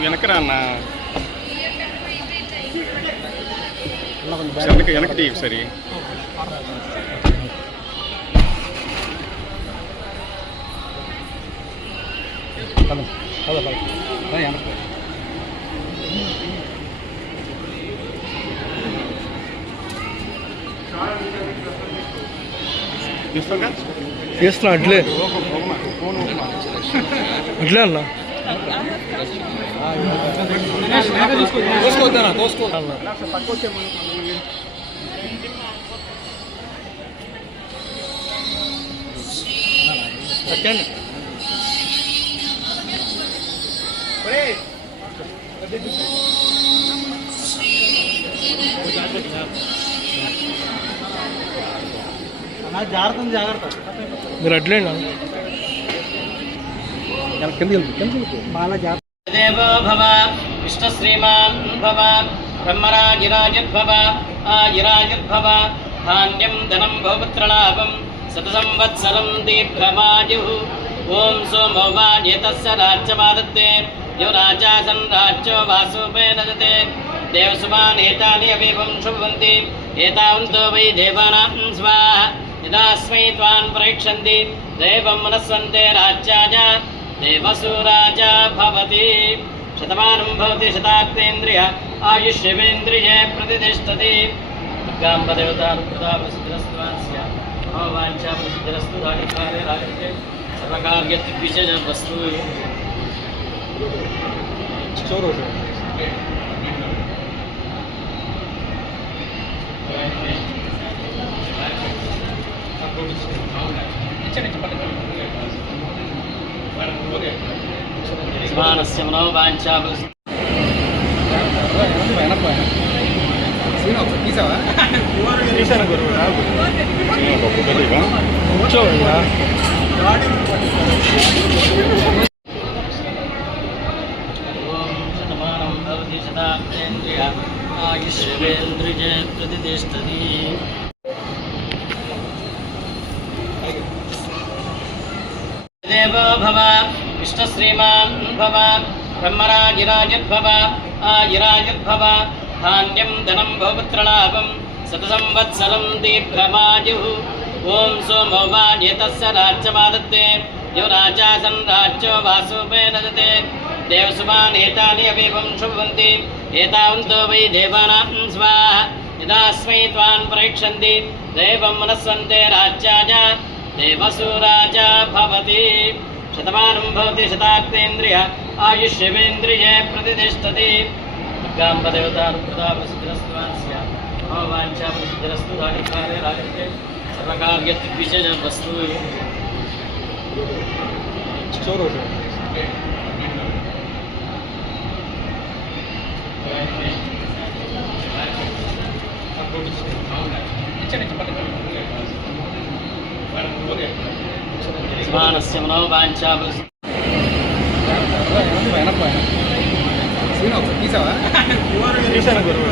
వెనకరా అన్న వెనక్కి తీయి సరి తీస్తున్నా అట్లే అట్లే అన్న సెకండ్ జాగ్రత్త మీరు అట్లేండి దేవో భవ విష్ణు శ్రీమాన్ భవ బ్రహ్మరాజిరాజిర్భవ ఆజిరాజిర్భవ ధాన్యం ధనం భవపుత్రలాభం శతసంవత్సరం దీర్ఘమాయు ఓం సోమో వాజేతస్య రాజ్యమాదత్తే యో రాజాసన్ రాజ్యో వాసుపేన దతే దేవసుమానేతాని అవివం శుభవంతి ఏతావంతో వై దేవానాం స్వాహ యదాస్మై త్వాన్ పరీక్షంతి దేవం మనస్వంతే రాజ్యాయ దేవసూరాజా భవతి శతమానం భవతి శతాబ్దేంద్రియ ఆయుష్యేంద్రియే ప్రతిష్టతి దుర్గాంబదేవతానుకృతా ప్రసిద్ధిరస్వాస్య మనోవాంఛా ప్రసిద్ధిరస్తు దాడికారే రాజతే సర్వకార్యద్విషజవస్తు స్మానస్య మనోవాంఛా శతమానం భవతి శతాబ్దేంద్రియ ఆయుష్యేంద్రియే ప్రతిష్టతి దేవో భవ విష్ణు శ్రీమాన్ భవ బ్రహ్మరాజిరాజిర్భవ ఆజిరాజిర్భవ ధాన్యం ధనం భవపుత్రలాభం శతసంవత్సరం దీర్ఘమాయు ఓం సోమో వాజేతస్య రాజ్యమాదత్తే యో రాజాసన్ రాజ్యో వాసుపేన దతే దేవసుమానేతాని అవివం శుభవంతి ఏతావంతో వై దేవానాం స్వాహ యదాస్మై త్వాన్ పరీక్షంతి దేవం మనస్వంతే రాజ్యాయ దేవసూరాజా భవతి శతమానం భవతి శతాబ్దేంద్రియ ఆయుష్యేంద్రియే ప్రతిష్టతి దుర్గాంబదేవతానుకృతా ప్రసిద్ధిరస్వాస్య మనోవాంఛా ప్రసిద్ధిరస్తు దాడికారే రాజతే సర్వకార్యద్విషజవస్తు స్మానస్య మనోవాంఛా తీసాను గురువు